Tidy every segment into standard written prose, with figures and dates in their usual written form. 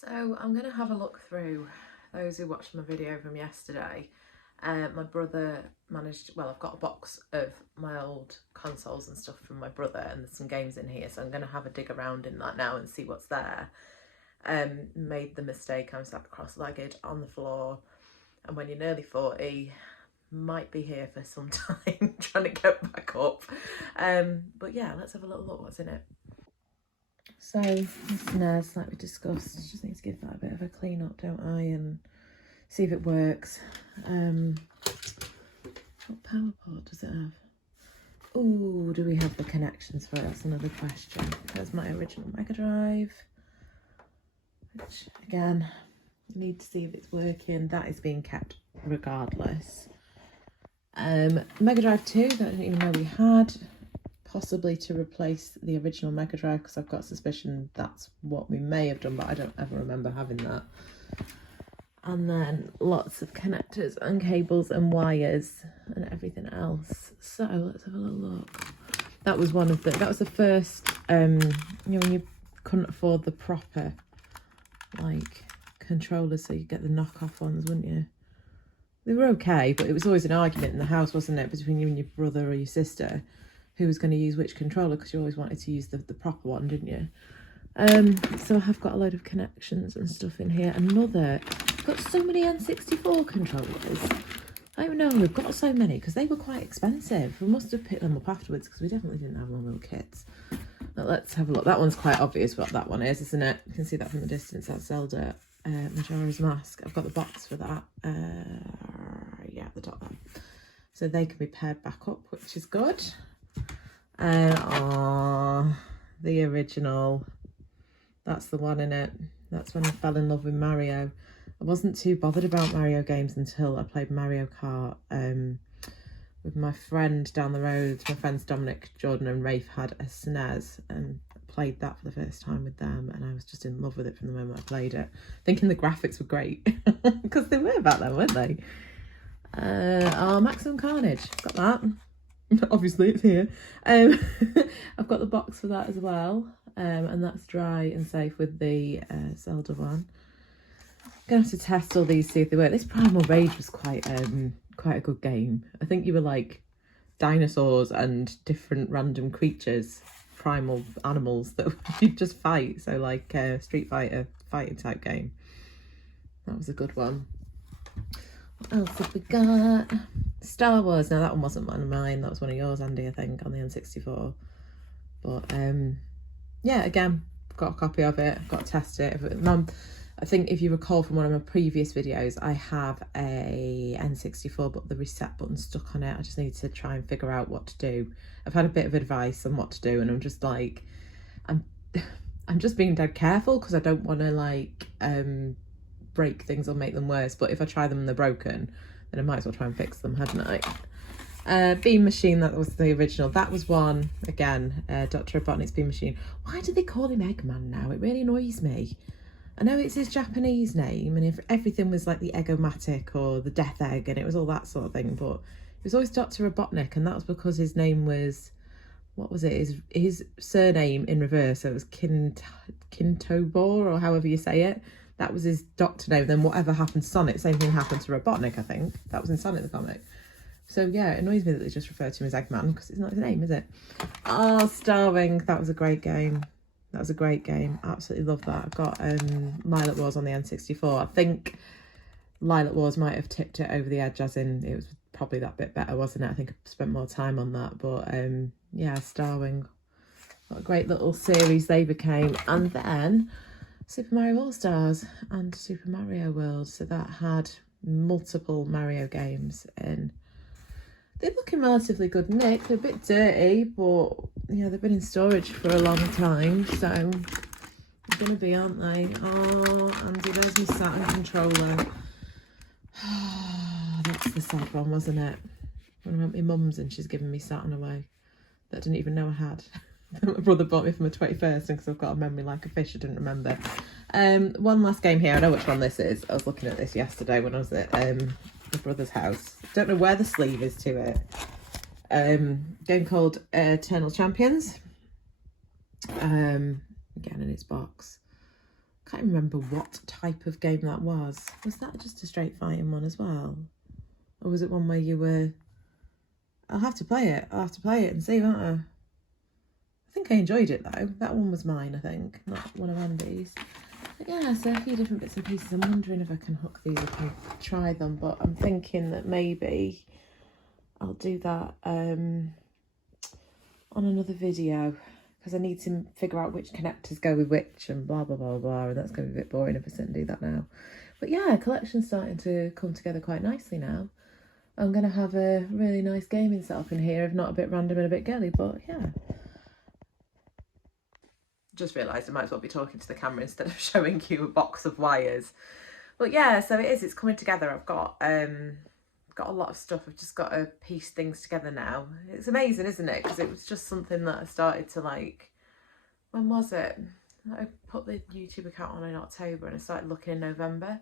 So I'm going to have a look through those who watched my video from yesterday. My brother managed, well, I've got a box of my old consoles and stuff from my brother, and there's some games in here, so I'm going to have a dig around in that now and see what's there. Made the mistake, I'm sat cross-legged on the floor, and when you're nearly 40, might be here for some time trying to get back up. But yeah, let's have a little look what's in it. So, the SNES, like we discussed, just need to give that a bit of a clean up, don't I, and see if it works. What power port does it have? Oh, do we have the connections for it? That's another question. There's my original Megadrive, which, again, need to see if it's working. That is being kept regardless. Megadrive 2, that I didn't even know we had. Possibly to replace the original Megadrive, because I've got a suspicion that's what we may have done, but I don't ever remember having that. And then lots of connectors and cables and wires and everything else. So let's have a little look. That was that was the first, when you couldn't afford the proper, like, controllers, so you get the knockoff ones, wouldn't you? They were okay, but it was always an argument in the house, wasn't it, between you and your brother or your sister, who was going to use which controller, because you always wanted to use the proper one, didn't you? So I have got a load of connections and stuff in here. I've got so many N64 controllers. I don't know, we've got so many, because they were quite expensive. We must have picked them up afterwards, because we definitely didn't have one little kits. But let's have a look. That one's quite obvious what that one is, isn't it? You can see that from the distance. That's Zelda Majora's Mask. I've got the box for that. Yeah, at the top there. So they can be paired back up, which is good. The original, that's the one in it. That's when I fell in love with Mario. I wasn't too bothered about Mario games until I played Mario Kart with my friend down the road. My friends Dominic, Jordan and Rafe had a SNES, and played that for the first time with them, and I was just in love with it from the moment I played it, thinking the graphics were great, because they were back then, weren't they? Maximum Carnage, got that. Obviously it's here. I've got the box for that as well, and that's dry and safe with the Zelda one. Gonna have to test all these, see if they work. This Primal Rage was quite a good game. I think you were like dinosaurs and different random creatures, primal animals that you just fight. So like Street Fighter fighting type game. That was a good one. What else have we got? Star Wars. Now that one wasn't one of mine. That was one of yours, Andy, I think, on the N64. But yeah, again, got a copy of it. I've got to test it. Mum, I think if you recall from one of my previous videos, I have a N64, but the reset button's stuck on it. I just need to try and figure out what to do. I've had a bit of advice on what to do, and I'm just like, I'm just being dead careful, because I don't want to like break things or make them worse. But if I try them and they're broken, then I might as well try and fix them, hadn't I? Beam Machine, that was the original. That was one, again, Dr. Robotnik's Beam Machine. Why do they call him Eggman now? It really annoys me. I know it's his Japanese name, and if everything was like the Eggomatic or the Death Egg, and it was all that sort of thing, but it was always Dr. Robotnik, and that was because his name was, what was it? His surname in reverse, so it was Kintobor, or however you say it. That was his doctor name. Then whatever happened to Sonic, same thing happened to Robotnik, I think. That was in Sonic the comic. So yeah, it annoys me that they just refer to him as Eggman, because it's not his name, is it? Starwing, that was a great game. That was a great game. Absolutely love that. I've got Lilac Wars on the N64. I think Lilac Wars might have tipped it over the edge, as in it was probably that bit better, wasn't it? I think I spent more time on that. But yeah, Starwing. What a great little series they became. And then Super Mario All-Stars and Super Mario World. So that had multiple Mario games in. They're looking relatively good nick. They're a bit dirty, but yeah, they've been in storage for a long time, so they're going to be, aren't they? Oh, Andy, there's my Saturn controller. That's the sad one, wasn't it? When I'm at my mum's and she's giving me Saturn away that I didn't even know I had. My brother bought me for my 21st, and because I've got a memory like a fish, I didn't remember. One last game here. I know which one this is. I was looking at this yesterday when I was at my brother's house. Don't know where the sleeve is to it. Game called Eternal Champions. Again in its box. I can't remember what type of game that was. Was that just a straight fighting one as well? Or was it one where you were... I'll have to play it. I'll have to play it and see, won't I? I think I enjoyed it though. That one was mine, I think, not one of Andy's. But yeah, so a few different bits and pieces. I'm wondering if I can hook these up and try them, but I'm thinking that maybe I'll do that on another video, because I need to figure out which connectors go with which and blah, blah, blah, blah, and that's going to be a bit boring if I sit and do that now. But yeah, collection's starting to come together quite nicely now. I'm going to have a really nice gaming setup in here, if not a bit random and a bit girly, but yeah. Just realised I might as well be talking to the camera instead of showing you a box of wires. But yeah, so it's coming together. I've got a lot of stuff. I've just got to piece things together now. It's amazing, isn't it? Because it was just something that I started to like, when was it? I put the YouTube account on in October and I started looking in November.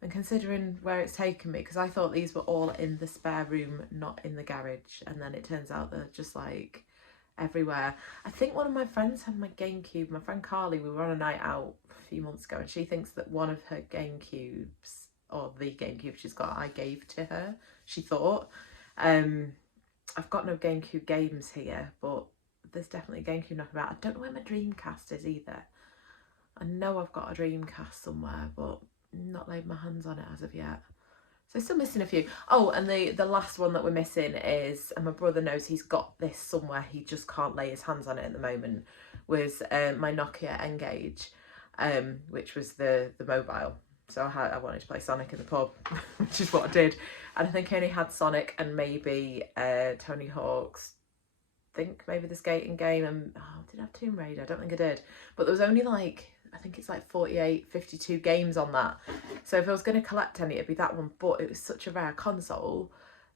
And considering where it's taken me, because I thought these were all in the spare room, not in the garage, and then it turns out they're just like everywhere. I think one of my friends had my GameCube. My friend Carly, we were on a night out a few months ago, and she thinks that one of her GameCubes, or the GameCube she's got, I gave to her, she thought. I've got no GameCube games here, but there's definitely a GameCube knocking about. I don't know where my Dreamcast is either. I know I've got a Dreamcast somewhere, but not laid my hands on it as of yet. So still missing a few. Oh, and the last one that we're missing is, and my brother knows he's got this somewhere, he just can't lay his hands on it at the moment, was my Nokia N-Gage, which was the mobile. So I wanted to play Sonic in the pub, which is what I did. And I think I only had Sonic and maybe Tony Hawk's, think maybe the skating game, and did I have Tomb Raider? I don't think I did. But there was only like, I think it's like 48, 52 games on that. So if I was going to collect any, it'd be that one. But it was such a rare console,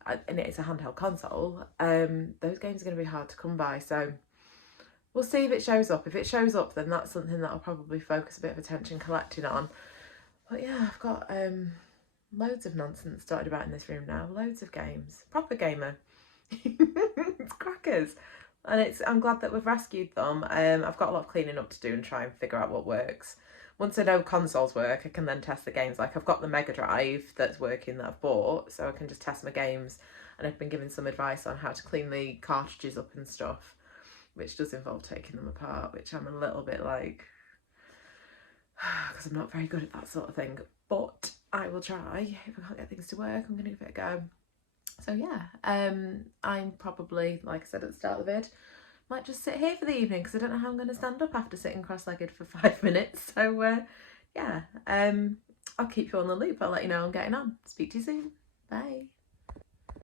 and it's a handheld console, those games are going to be hard to come by. So we'll see if it shows up. If it shows up, then that's something that I'll probably focus a bit of attention collecting on. But yeah, I've got loads of nonsense started about in this room now. Loads of games. Proper gamer. It's crackers. And I'm glad that we've rescued them. I've got a lot of cleaning up to do and try and figure out what works. Once I know consoles work, I can then test the games. Like I've got the Megadrive that's working that I've bought, so I can just test my games. And I've been given some advice on how to clean the cartridges up and stuff, which does involve taking them apart, which I'm a little bit like, because I'm not very good at that sort of thing. But I will try. If I can't get things to work, I'm going to give it a go. So yeah, I'm probably, like I said at the start of the vid, might just sit here for the evening because I don't know how I'm going to stand up after sitting cross-legged for 5 minutes. So yeah, I'll keep you on the loop. I'll let you know how I'm getting on. Speak to you soon. Bye.